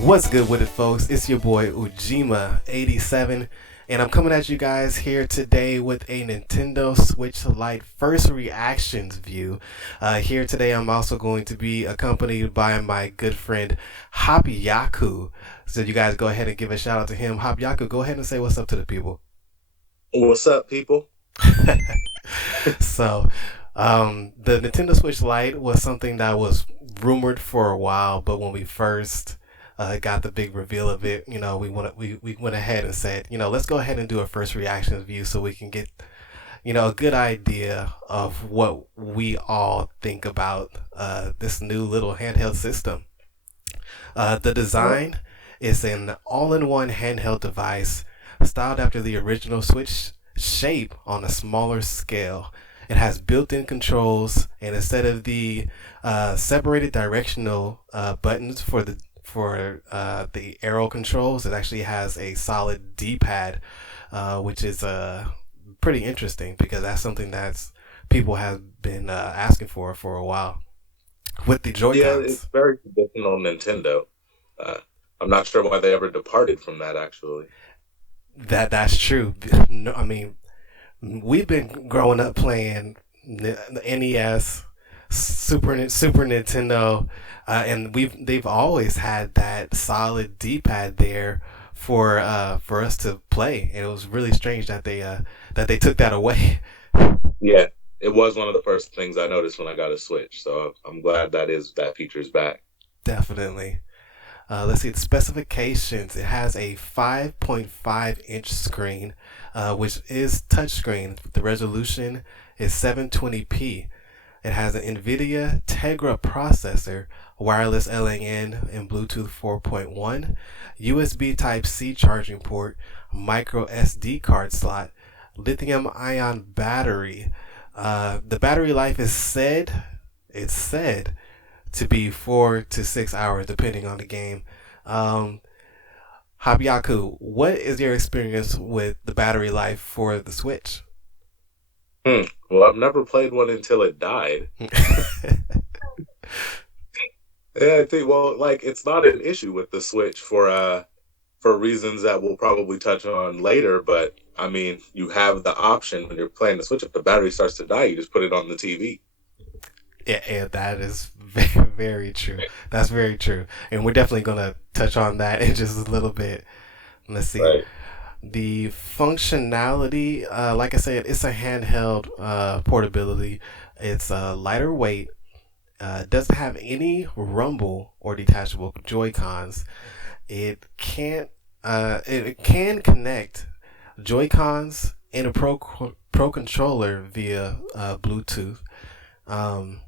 What's good with it, folks? It's your boy Ujima87, and I'm coming at you guys here today with a Nintendo Switch Lite first reactions view. Here today, I'm also going to be accompanied by my good friend Hapyakku. So you guys go ahead and give a shout out to him. Hapyakku, go ahead and say what's up to the people. What's up, people? So, the Nintendo Switch Lite was something that was rumored for a while, but when we first got the big reveal of it, we went ahead and said, let's go ahead and do a first reactions view so we can get, a good idea of what we all think about this new little handheld system. The design is an all-in-one handheld device styled after the original Switch shape on a smaller scale. It has built-in controls, and instead of the separated directional buttons for the arrow controls, it actually has a solid D-pad, which is pretty interesting because that's something that's people have been asking for a while. With the Joy Yeah, it's Cons, very traditional Nintendo. Uh, I'm not sure why they ever departed from that, actually. that's true. No, I mean, we've been growing up playing the NES, Super Nintendo, and they've always had that solid D-pad there for us to play, and it was really strange that they took that away. Yeah, it was one of the first things I noticed when I got a Switch, so I'm glad that feature's back. Definitely. Let's see the specifications. It has a 5.5-inch screen, which is touchscreen. The resolution is 720p. It has an NVIDIA Tegra processor, wireless LAN and Bluetooth 4.1, USB Type-C charging port, micro SD card slot, lithium ion battery. The battery life it's said to be 4 to 6 hours depending on the game. Um, Habyaku, what is your experience with the battery life for the Switch? Well, I've never played one until it died. Yeah, I think like it's not an issue with the Switch for reasons that we'll probably touch on later, but I mean, you have the option when you're playing the Switch if the battery starts to die, you just put it on the TV. Yeah, that is very, very true. That's very true. And we're definitely going to touch on that in just a little bit. Let's see. Right. The functionality, like I said, it's a handheld portability. It's lighter weight. Doesn't have any rumble or detachable Joy Cons. It can't. It can connect Joy Cons and a Pro controller via Bluetooth. Um,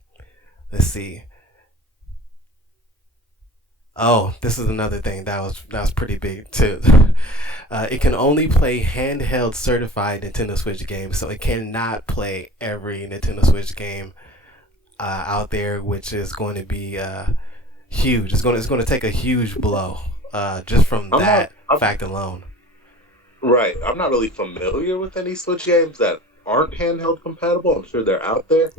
let's see. Oh, this is another thing that was pretty big too. It can only play handheld certified Nintendo Switch games, so it cannot play every Nintendo Switch game out there, which is going to be huge. It's going to take a huge blow just from I'm not that fact alone. Right. I'm not really familiar with any Switch games that aren't handheld compatible. I'm sure they're out there,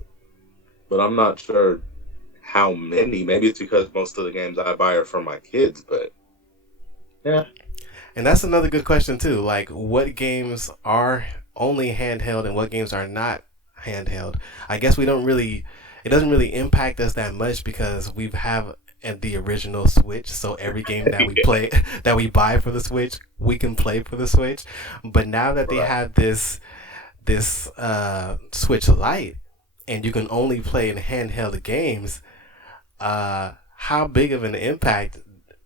but I'm not sure how many. Maybe it's because most of the games I buy are for my kids, but yeah. And that's another good question too. Like, what games are only handheld and what games are not handheld? I guess we don't really. It doesn't really impact us that much because we have the original Switch. So every game that we Yeah. play, that we buy for the Switch, we can play for the Switch. But now that they Right. have this Switch Lite, and you can only play in handheld games, how big of an impact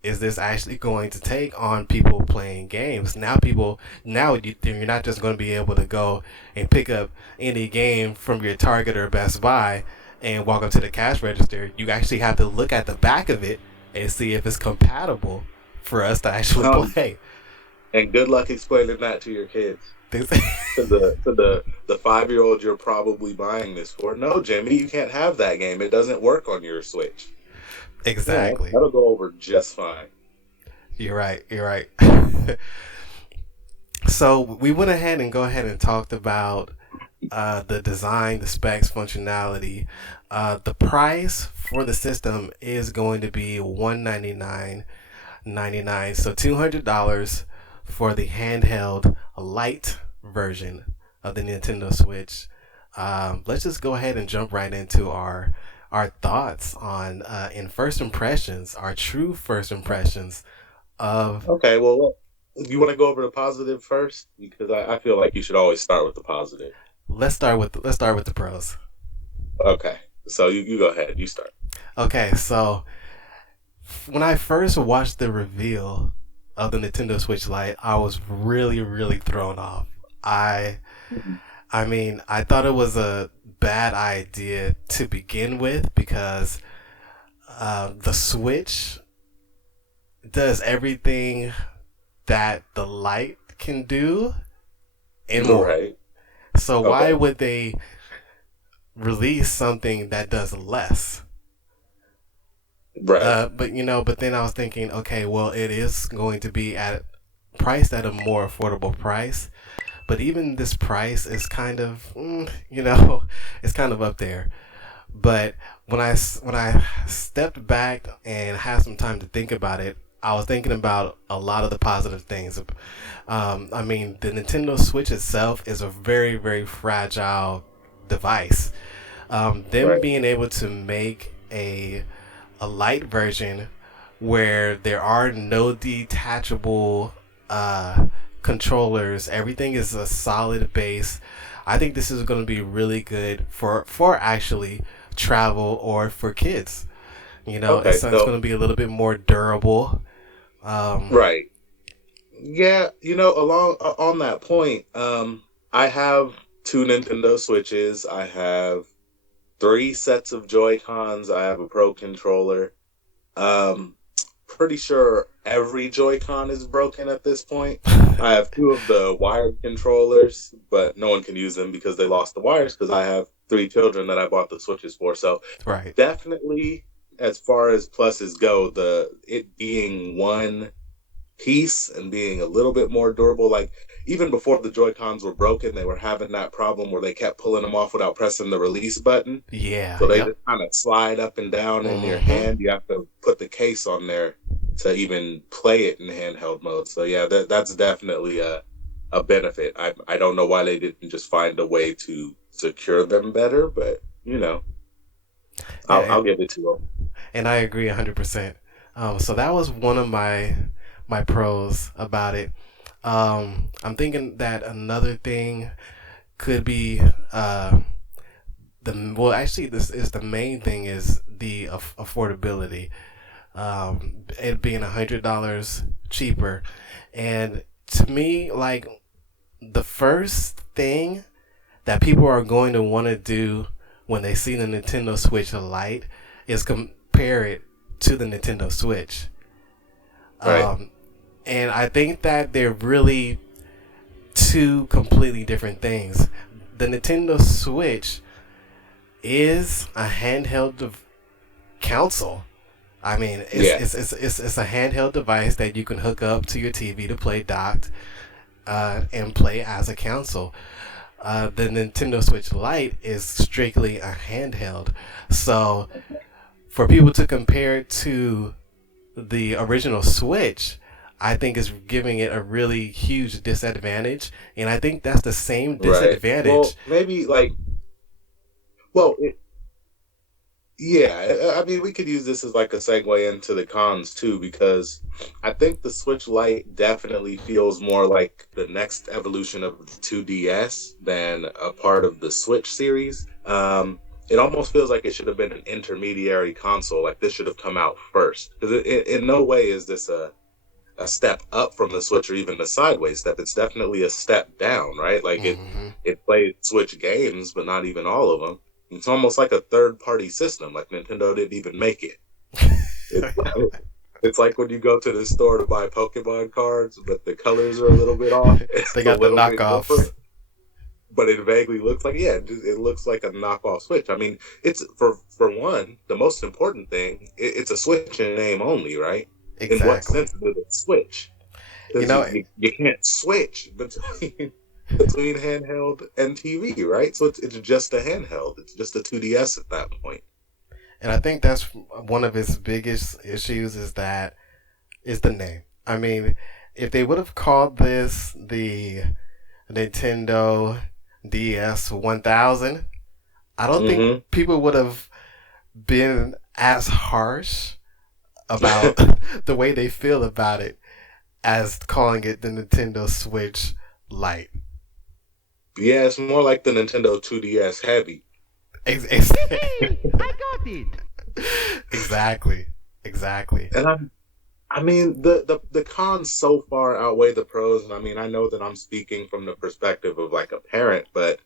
is this actually going to take on people playing games? You're not just going to be able to go and pick up any game from your Target or Best Buy and walk up to the cash register. You actually have to look at the back of it and see if it's compatible for us to actually Um, play. and good luck explaining that to your kids. This- To the 5-year-old you're probably buying this for. No, Jimmy, you can't have that game. It doesn't work on your Switch. Yeah, exactly. that'll go over just fine. You're right. You're right. So we went ahead and go ahead and talked about the design, the specs, functionality. The price for the system is going to be $199. $99. So $200 for the handheld Lite version of the Nintendo Switch. Let's just go ahead and jump right into our thoughts on in first impressions, our true first impressions of. Okay, well, you want to go over the positive first because I feel like you should always start with the positive. Let's start with the pros. Okay, so you go ahead. You start. Okay, so when I first watched the reveal of the Nintendo Switch Lite, I was really, really thrown off. I, Mhm. I mean, I thought it was a bad idea to begin with because the Switch does everything that the Lite can do and more. Right. So why Okay. would they release something that does less? Right. But then I was thinking, okay, well, it is going to be priced at a more affordable price. But even this price is kind of, it's kind of up there. But when I stepped back and had some time to think about it, I was thinking about a lot of the positive things. I mean, the Nintendo Switch itself is a very, very fragile device. Them Right. being able to make a light version where there are no detachable controllers. Everything is a solid base. I think this is going to be really good for actually travel or for kids. Okay. It's So going to be a little bit more durable. Um, right. Yeah. Along on that point, I have two Nintendo Switches. I have three sets of Joy Cons. I have a Pro controller. Um, Pretty sure every Joy-Con is broken at this point. I have two of the wired controllers, but no one can use them because they lost the wires because I have three children that I bought the Switches for. So right. definitely, as far as pluses go, the it being one piece and being a little bit more durable. Like even before the Joy Cons were broken, they were having that problem where they kept pulling them off without pressing the release button. Yeah. So they Yep. just kind of slide up and down in your Hmm. hand. You have to put the case on there to even play it in handheld mode. So yeah, that's definitely a benefit. I don't know why they didn't just find a way to secure them better, but I'll Yeah, give it to them. and I agree 100%. So that was one of my pros about it. I'm thinking that another thing could be actually this is the main thing is the affordability. It being $100 cheaper, and to me, like the first thing that people are going to want to do when they see the Nintendo Switch Lite is compare it to the Nintendo Switch. Right. Um, and I think that they're really two completely different things. The Nintendo Switch is a handheld console. I mean, Yeah. it's a handheld device that you can hook up to your TV to play docked and play as a console. The Nintendo Switch Lite is strictly a handheld. So for people to compare it to the original Switch, I think is giving it a really huge disadvantage. And I think that's the same Right. disadvantage. Well, maybe like well, yeah, I mean, we could use this as like a segue into the cons too, because I think the Switch Lite definitely feels more like the next evolution of the 2DS than a part of the Switch series. It almost feels like it should have been an intermediary console, like this should have come out first, because in no way is this a step up from the Switch or even a sideways step. It's definitely a step down, right? Like Hmm. it plays Switch games, but not even all of them. It's almost like a third party system. Like Nintendo didn't even make it. It's it's like when you go to the store to buy Pokemon cards, but the colors are a little bit off. It's They a got the little bit knockoffs. different, but it vaguely looks like yeah, it looks like a knockoff Switch. I mean, it's for one, the most important thing. It's a Switch in name only, right? In what Exactly. sense does it switch? You Because know, you can't switch between between handheld and TV, right? So it's just a handheld. It's just a 2DS at that point. and I think that's one of its biggest issues is that is the name. I mean, if they would have called this the Nintendo DS 1000, I don't think Mm-hmm. people would have been as harsh about the way they feel about it as calling it the Nintendo Switch Lite. Yeah, it's more like the Nintendo 2DS Heavy. Ex- ex- I got it! exactly. Exactly. And I mean, the cons so far outweigh the pros. And I mean, I know that I'm speaking from the perspective of like a parent, but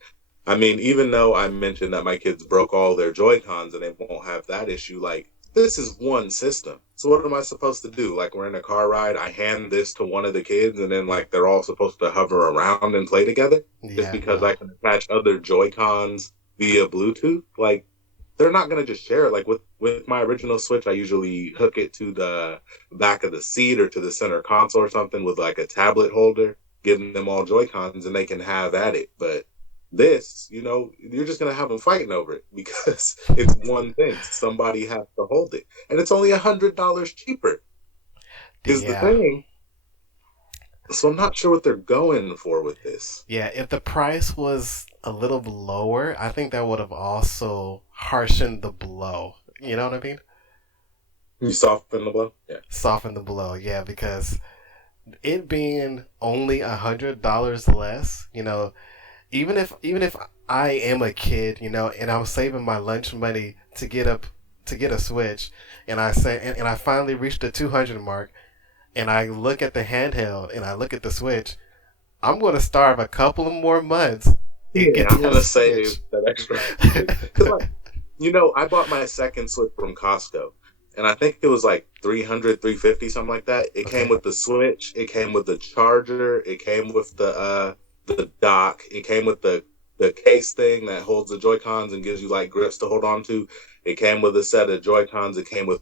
I mean, even though I mentioned that my kids broke all their Joy Cons and they won't have that issue, like this is one system. So what am I supposed to do? Like we're in a car ride, I hand this to one of the kids, and then like they're all supposed to hover around and play together just Yeah, because no. I can attach other Joy Cons via Bluetooth. Like they're not gonna just share it. Like with my original Switch, I usually hook it to the back of the seat or to the center console or something with like a tablet holder, giving them all Joy Cons and they can have at it. But this, you're just gonna have them fighting over it because it's one thing. Somebody has to hold it, and it's only $100 cheaper. Is the Yeah. thing. So I'm not sure what they're going for with this. Yeah, if the price was a little lower, I think that would have also harshened the blow. You know what I mean? You soften the blow, yeah. Soften the blow, yeah, because it being only $100 less, even if I am a kid, and I'm saving my lunch money to get a Switch, and and I finally reached the 200 mark, and I look at the handheld and I look at the Switch, I'm going to starve a couple of more months and Yeah, get I'm that gonna save Switch. that extra because, like, I bought my second Switch from Costco, and I think it was like 300, 350, something like that. It came Okay. with the Switch, it came with the charger, it came with the dock, it came with the case thing that holds the Joy Cons and gives you like grips to hold on to. It came with a set of Joy Cons. It came with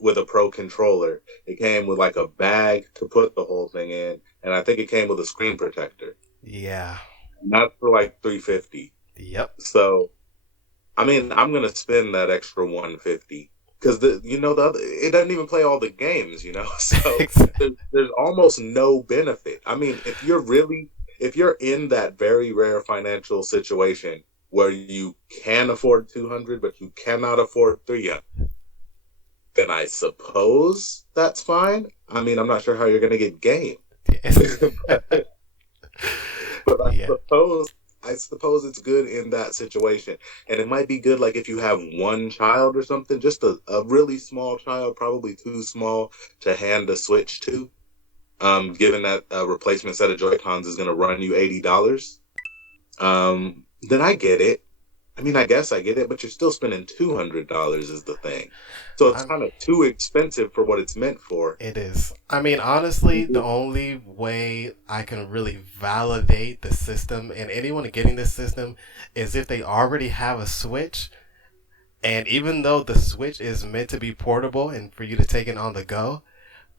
with a Pro controller. It came with like a bag to put the whole thing in, and I think it came with a screen protector. Yeah. And that's for like 350. Yep. So I mean, I'm gonna spend that extra 150 because the other, it doesn't even play all the games. So there's almost no benefit. I mean, if you're in that very rare financial situation where you can afford 200 but you cannot afford 300, then I suppose that's fine. I mean, I'm not sure how you're gonna get game, but yeah. I suppose it's good in that situation. And it might be good like if you have one child or something, just a really small child, probably too small to hand a Switch to. Given that a replacement set of Joy-Cons is gonna run you $80. Then I get it. I mean, I guess I get it, but you're still spending $200 is the thing. So it's I'm kind of too expensive for what it's meant for. It is. I mean, honestly, the only way I can really validate the system and anyone getting this system is if they already have a Switch. And even though the Switch is meant to be portable and for you to take it on the go,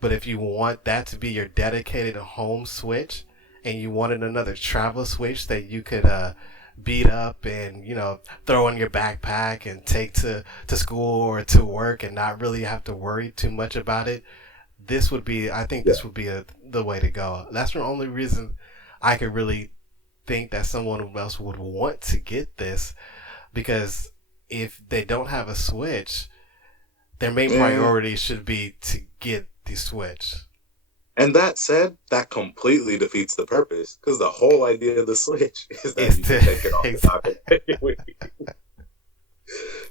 but if you want that to be your dedicated home Switch and you wanted another travel Switch that you could beat up and throw in your backpack and take to school or to work and not really have to worry too much about it, I think Yeah. this would be the way to go. That's the only reason I could really think that someone else would want to get this, because if they don't have a Switch, their main Yeah. priority should be to get the Switch. And that said, that completely defeats the purpose because the whole idea of the Switch is that Is you can to take it on the dock and take it with you.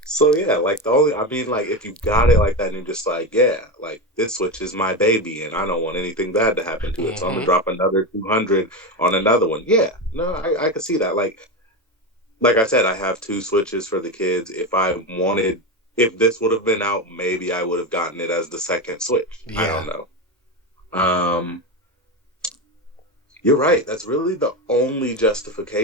So yeah, like I mean, like if you got it like that and you're just like, yeah, like this Switch is my baby and I don't want anything bad to happen to it, so I'm gonna hmm drop another 200 on another one. Yeah, no, I can see that. Like I said, I have two Switches for the kids. If this would have been out, maybe I would have gotten it as the second Switch. I Yeah, don't know. Um, You're right. That's really the only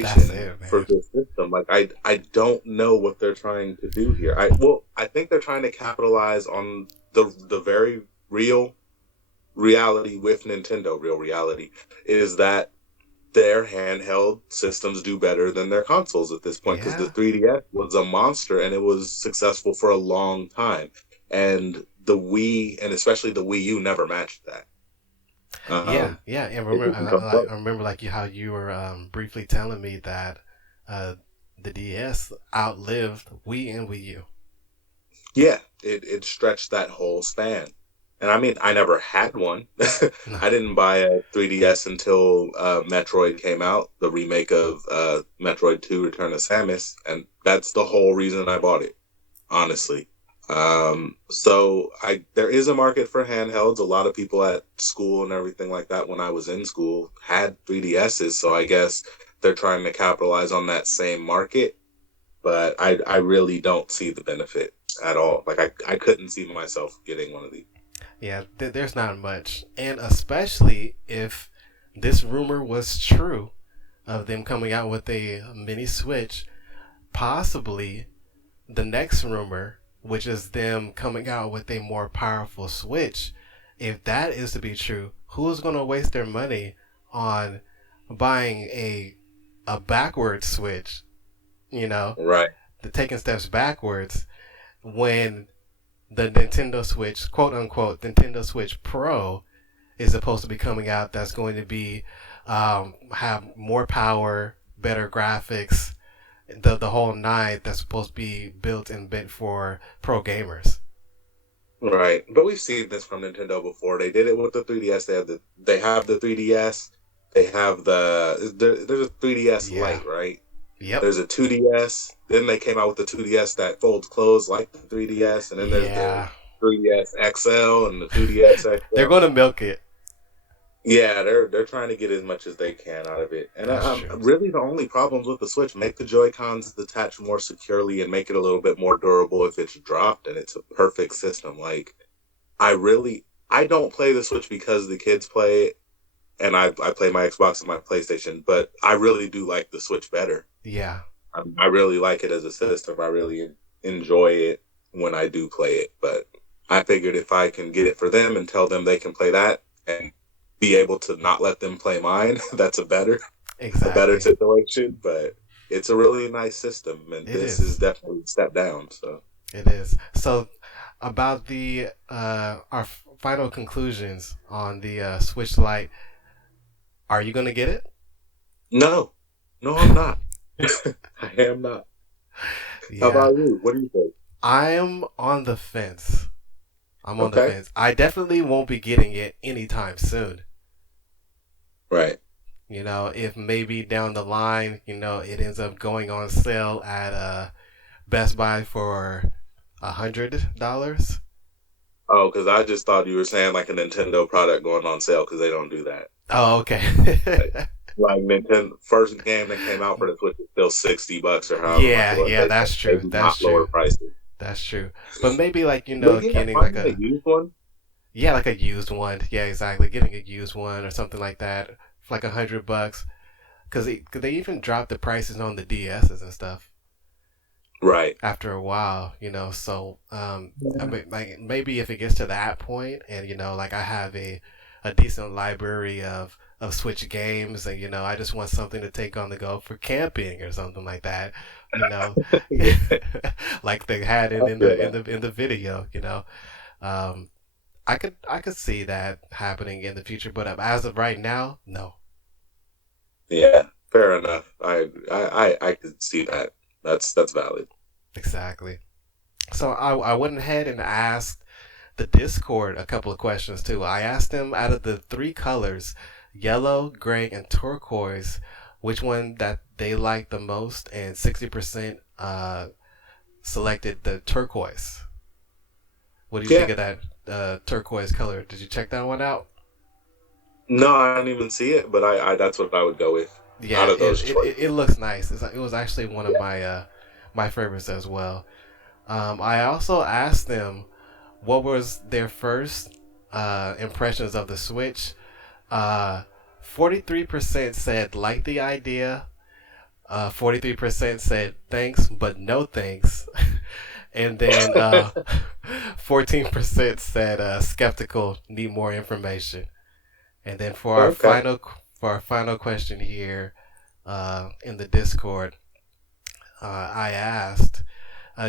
that's justification it, for man. this system. Like I don't know what they're trying to do here. I think they're trying to capitalize on the very real reality with Nintendo. Real reality is that their handheld systems do better than their consoles at this point because the Yeah, 3DS was a monster and it was successful for a long time. And the Wii and especially the Wii U never matched that. Yeah, yeah, and It remember, didn't come close. I remember like how you were briefly telling me that uh, the DS outlived Wii and Wii U. Yeah, it stretched that whole span. And I mean, I never had one. No. I didn't buy a 3DS until Metroid came out, the remake of Metroid 2 Return of Samus, and that's the whole reason I bought it, honestly. So there is a market for handhelds. A lot of people at school and everything like that when I was in school had 3DSs, so I guess they're trying to capitalize on that same market, but I really don't see the benefit at all. Like I couldn't see myself getting one of these. Yeah, there's not much, and especially if this rumor was true of them coming out with a mini Switch, possibly the next rumor, which is them coming out with a more powerful Switch, if that is to be true, who's going to waste their money on buying a backward Switch? You know, Right. the taking steps backwards when the Nintendo Switch, quote unquote, Nintendo Switch Pro is supposed to be coming out. That's going to be have more power, better graphics, the whole nine. That's supposed to be built and bent for pro gamers. Right. But we've seen this from Nintendo before. They did it with the 3DS. They have the 3DS. They have there's a 3DS Yeah. Lite, right? Yep. There's a 2DS. Then they came out with the 2DS that folds closed like the 3DS, and then there's the Yeah. 3DS XL and the 2DS They're XL. going to milk it. Yeah, they're trying to get as much as they can out of it. And That's true. really the only problems with the Switch, make the Joy Cons attach more securely and make it a little bit more durable if it's dropped, and it's a perfect system. Like I don't play the Switch because the kids play it, and I play my Xbox and my PlayStation, but I really do like the Switch better. Yeah. I really like it as a system. I really enjoy it when I do play it. But I figured if I can get it for them and tell them they can play that and be able to not let them play mine, that's a better Exactly. situation. But it's a really nice system, and It this is is. definitely a step down. So It is. So about the our final conclusions on the Switch Lite, are you going to get it? no, no, I'm not. I am not. How Yeah. about you? What do you think? I'm on the fence. I'm on the Okay, fence. I definitely won't be getting it anytime soon. right. You know, if maybe down the line, it ends up going on sale at Best Buy for $100. Oh, because I just thought you were saying like a Nintendo product going on sale because they don't do that. Oh, okay. Like Nintendo first game that came out for the Switch is still $60 or however much it Yeah, was. yeah, that's They true. do That's not lower true. prices. That's true. But maybe like, But yeah, getting like finding a used one. yeah, like a used one. Yeah, exactly. Getting a used one or something like that for like $100. Cause they even dropped the prices on the DSs and stuff Right. after a while, So I Yeah. mean, like maybe if it gets to that point, and like I have a decent library of Switch games, and I just want something to take on the go for camping or something like that, you know, Yeah, like they had I feel that. in the video. Um, I could see that happening in the future, but as of right now, no. Yeah, fair enough. I could see that. That's valid. Exactly. So I went ahead and asked the Discord a couple of questions too. I asked them out of the three colors, yellow, gray, and turquoise, which one that they liked the most, and 60% selected the turquoise. What do you think Yeah. of that turquoise color? Did you check that one out? No, I didn't even see it, but I that's what I would go with Yeah, out of those choices. it looks nice. It was actually one of my favorites as well. I also asked them what was their first impressions of the Switch. 43% said like the idea. 43% said thanks, but no thanks. And then 14% said skeptical, need more information. And then Okay. for our final question here in the Discord, I asked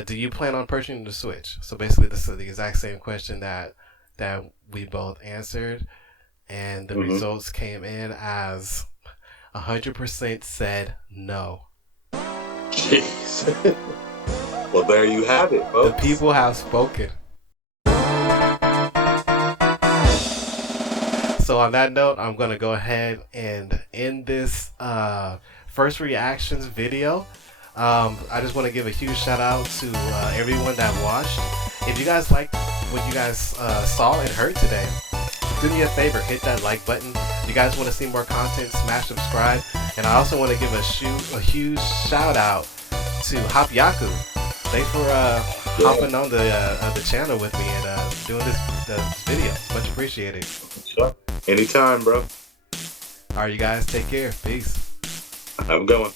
Do you plan on purchasing the Switch? So basically, this is the exact same question that we both answered, and the results came in as 100% said no. Jeez. Well, there you have it, folks. The people have spoken. So on that note, I'm going to go ahead and end this first reactions video. I just want to give a huge shout out to everyone that watched. If you guys liked what you guys saw and heard today, do me a favor, hit that like button. If you guys want to see more content, smash subscribe. And I also want to give a huge shout out to Hapyakku. Thanks for hopping on the channel with me and doing this video. Much appreciated. Sure. Anytime, bro. All right, you guys, take care. Peace. Have a good one.